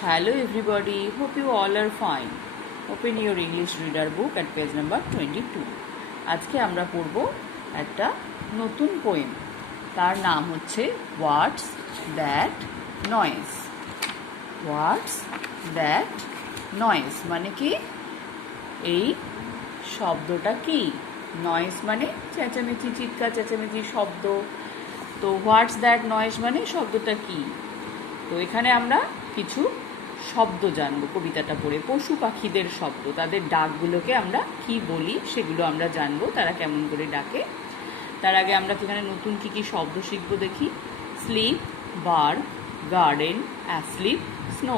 Hello everybody, hope you all are fine. Open your English reader book at page number 22. আজকে আমরা পড়ব একটা নতুন পোয়েম। তার নাম হচ্ছে what's that noise. What's that noise মানে কি? এই শব্দটা কি? নয়েজ মানে চেঁচামেচি, চিৎকার চেঁচামেচি শব্দ। তো হোয়াটস দ্যাট নয়েজ মানে শব্দটা কি? তো এখানে আমরা কিছু শব্দ জানবো কবিতাটা পড়ে। পশু পাখিদের শব্দ, তাদের ডাকগুলোকে আমরা কি বলি সেগুলো আমরা জানবো, তারা কেমন করে ডাকে। তার আগে আমরা এখানে নতুন কি কি শব্দ শিখবো দেখি। Sleep, bark, garden, asleep, snow,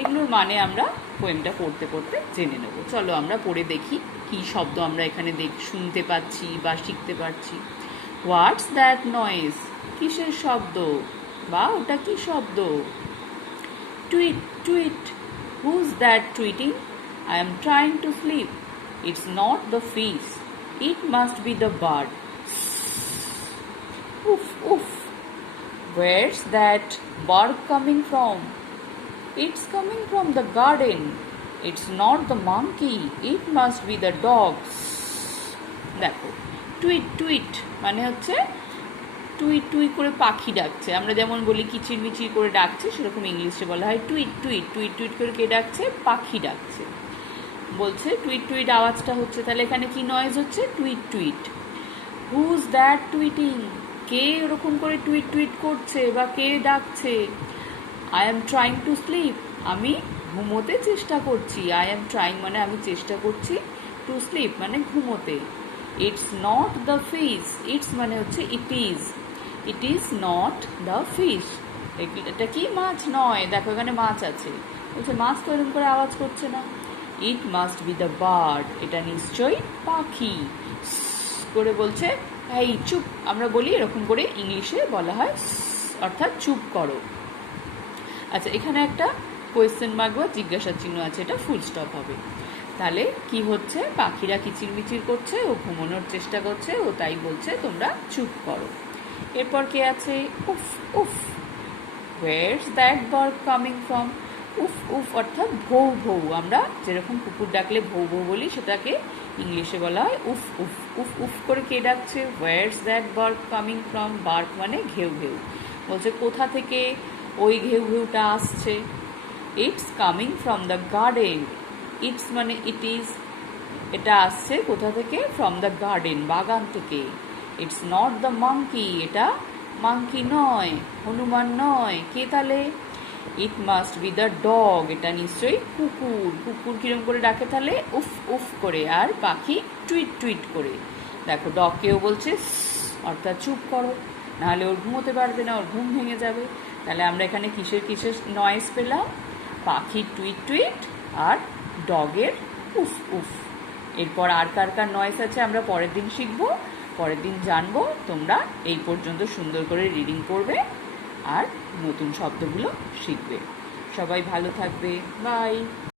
এগুলোর মানে আমরা পোয়েমটা পড়তে পড়তে জেনে নেব। চলো আমরা পড়ে দেখি কি শব্দ আমরা এখানে শুনতে পাচ্ছি বা শিখতে পারছি। হোয়াটস দ্যাট নয়েজ, কিসের শব্দ বা ওটা কি শব্দ? Tweet, tweet. Who's that tweeting? I am trying to sleep. It's not the fish. It must be the bird. Oof, oof. Where's that bird coming from? It's coming from the garden. It's not the monkey. It must be the dog. দেখো, tweet tweet মানে হচ্ছে টুই টুই করে পাখি ডাকছে। আমরা যেমন বলি কিচির মিচির করে ডাকছে, সেরকম ইংলিশে বলা হয় টুইট টুইট। টুইট টুইট করে কে ডাকছে? পাখি ডাকছে। বলছে টুইট টুইট আওয়াজটা হচ্ছে, তাহলে এখানে কি নয়েজ হচ্ছে? Tweet tweet. Who's that tweeting, কে ওরকম করে টুইট টুইট করছে বা কে ডাকছে? I am trying to sleep, আমি ঘুমোতে চেষ্টা করছি। আই এম ট্রাইং মানে আমি চেষ্টা করছি, টু স্লিপ মানে ঘুমোতে। It's not the fish, it's মানে হচ্ছে it is. It is not the fish, এটা কি মাছ নয়। দেখো এখানে মাছ আছে, বলছে মাছ তো এরকম করে আওয়াজ করছে না। It must be the bird, এটা নিশ্চয়ই পাখি। করে বলছে এই চুপ, আমরা বলি এরকম করে ইংলিশে বলা হয় অর্থাৎ চুপ করো। আচ্ছা, এখানে একটা কোয়েশ্চেন মার্ক বা জিজ্ঞাসা চিহ্ন আছে, এটা ফুল স্টপ হবে। তাহলে কি হচ্ছে? পাখিরা কিচিরমিচির করছে, ও ঘুমানোর চেষ্টা করছে, ও তাই বলছে তোমরা চুপ করো। এরপর কে আছে? উফ উফ। হোয়ারস দ্যাট বার্ড কামিং ফ্রম? উফ উফ অর্থাৎ ভৌ ভৌ। আমরা যেরকম কুকুর ডাকলে ভৌ ভৌ বলি, সেটাকে ইংলিশে বলা হয় উফ উফ। উফ উফ করে কে ডাকছে? Where's that bird coming from? Bark মানে ঘেউ ঘেউ। বলছে কোথা থেকে ওই ঘেউ ঘেউটা আসছে? It's coming from the garden. It's মানে ইট ইজ, এটা আসছে কোথা থেকে? ফ্রম দ্য গার্ডেন, বাগান থেকে। ইটস নট দ্য মাঙ্কি, এটা মাঙ্কি নয়, হনুমান নয়। কে তাহলে? It must be the dog, এটা নিশ্চয়ই কুকুর। কুকুর কিরম করে ডাকে তাহলে? উফ উফ করে। আর পাখি টুইট টুইট করে। দেখো ডগকেও বলছে অর্থাৎ চুপ করো, নাহলে ওর ঘুমোতে পারবে না, ওর ঘুম ভেঙে যাবে। তাহলে আমরা এখানে কিসের কিসের নয়েজ পেলাম? পাখির টুইট টুইট আর ডগের উফ উফ। এরপর আর কার কার নয়েজ আছে আমরা পরের দিন শিখবো, পরের দিন জানবো। তোমরা এই পর্যন্ত সুন্দর করে রিডিং করবে আর নতুন শব্দগুলো শিখবে। সবাই ভালো থাকবে, বাই।